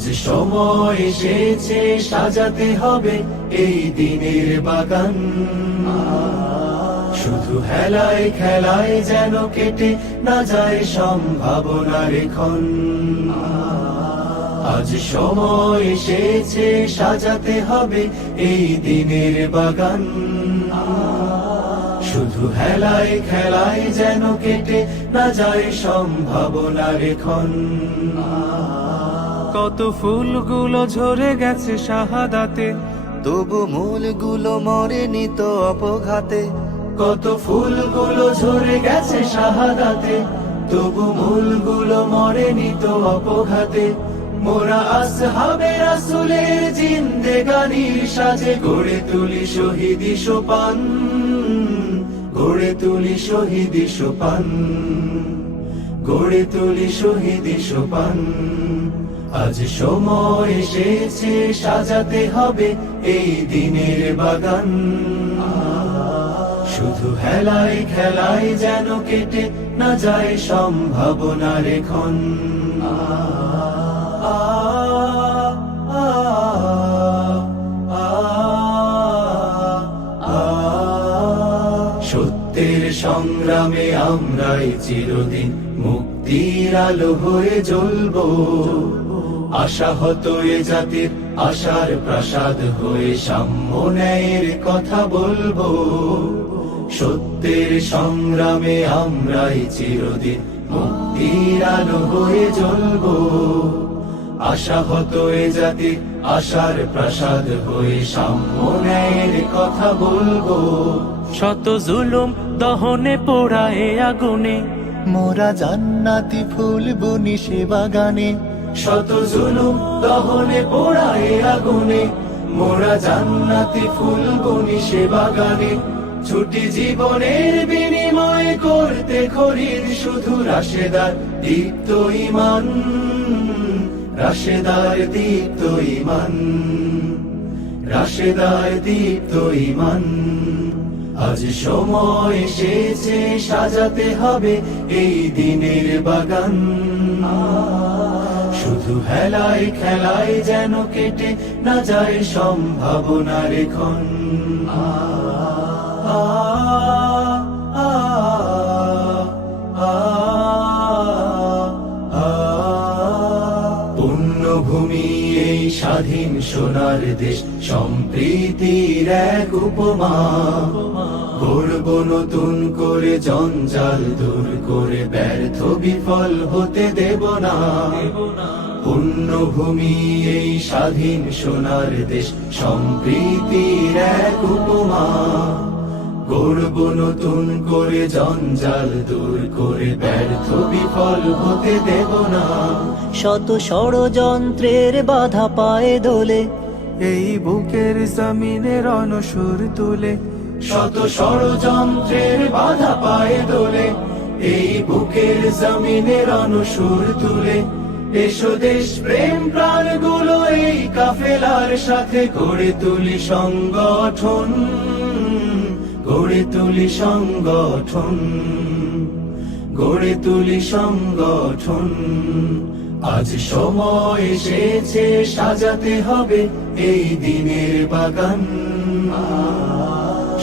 আজ সময় এসেছে সাজাতে হবে এই দিনের বাগান। শুধু হেলায় খেলায় যেন কেটে না যায় সম্ভাবনার ক্ষণ। আজ সময় এসেছে সাজাতে হবে এই দিনের বাগান। শুধু হেলায় খেলায় যেন কেটে না যায় সম্ভাবনার ক্ষণ। কত ফুলগুলো ঝরে গেছে শাহাদাতে, তবু মূলগুলো মরেনি তো অপঘাতে। কত ফুলগুলো ঝরে গেছে শাহাদাতে, তবু মূলগুলো মরেনি তো অপঘাতে। মোরা আসহাবে রাসূলের জিন্দেগানির সাজে গড়ে তুলি শহীদি সোপান, গড়ে তুলি শহীদি সোপান, গড়ে তুলি শহীদি সোপান। আজ সময় এসেছে সাজাতে হবে এই দিনের বাগান। শুধু হেলায় খেলায় যেন কেটে না যায় সম্ভাবনার ক্ষণ। সত্যের সংগ্রামে আমরাই চিরদিন মুক্তির আলো হয়ে জ্বলবো। আশাহত এ জাতির আশার প্রাসাদ হয়ে সাম্য ন্যায়ের কথা বলবো। সত্যের সংগ্রামে আমরাই চিরদিন মুক্তির আলো হয়ে জ্বলবো। আশাহত এ জাতির আশার প্রাসাদ হয়ে সাম্য ন্যায়ের কথা বলবো। শত জুলুম দহনে পোড়ায় আগুনে, মোরা জান্নাতি ফুল বুনি সে বাগানে। শত জুলুম দহনে পোড়ায় আগুনে, মোরা জান্নাতি ফুল বুনি সে বাগানে। ছুটি জীবনের বিনিময় করতে খরিদ শুধু রাশেদার দীপ্ত ঈমান, রাশেদার দীপ্ত ঈমান, রাশেদার দীপ্ত ঈমান। আজ সময় এসেছে সাজাতে হবে এই দিনের বাগান। শুধু হেলায় খেলায় যেন কেটে না যায় সম্ভাবনার ক্ষণ। পুণ্যভূমি এই স্বাধীন সোনার দেশ, সম্প্রীতির এক উপমা। গড়ব নতুন করে জঞ্জাল দূর করে, ব্যর্থ বিফল হতে দেব না। পুণ্যভূমি এই স্বাধীন সোনার দেশ, সম্প্রীতির এক উপমা। গড়ব নতুন করে জঞ্জাল দূর করে, ব্যর্থ বিফল হতে দেব না। শত ষড়যন্ত্রের বাধা পায়ে দোলে, এই বুকের জমিনে রণসুর তুলে। শত ষড়যন্ত্রের বাধা পায়ে দোলে, এই বুকের জমিনে রণসুর তুলে। এসো দেশ প্রেম প্রাণগুলো এই কাফেলার সাথে গড়ে তুলি সংগঠন, গড়ে তুলি সংগঠন, গড়ে তুলি সংগঠন। আজ সময় এসেছে সাজাতে হবে এই দিনের বাগান।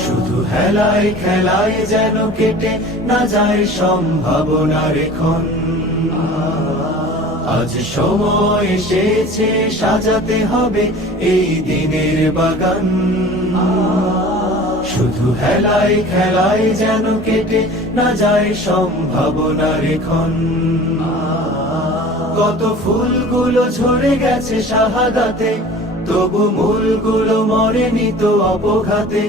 শুধু হেলায় খেলায় যেন কেটে না যায় সম্ভাবনার ক্ষণ। আজ সময় এসেছে সাজাতে হবে এই দিনের বাগান। শুধু হেলায় খেলায় যেন কেটে না যায় সম্ভাবনার ক্ষণ। কত ফুলগুলো ঝরে গেছে শাহাদাতে, তবু মূলগুলো মরেনি তো অপঘাতে।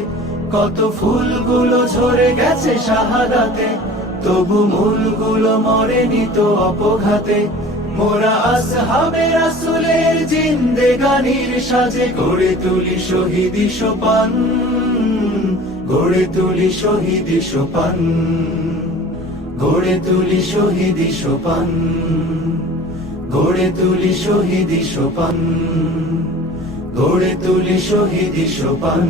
কত ফুলগুলো ঝরে গেছে শাহাদাতে, তবু মূলগুলো মরেনি তো অপঘাতে। মোরা আসহাবে রাসূলের জিন্দেগানির সাজে গড়ে তুলি শহীদি সোপান, গড়ে তুলি শহীদি সোপান, গড়ে তুলি শহীদি সোপান, গড়ে তুলি শহীদি সোপান, গড়ে তুলি শহীদি সোপান।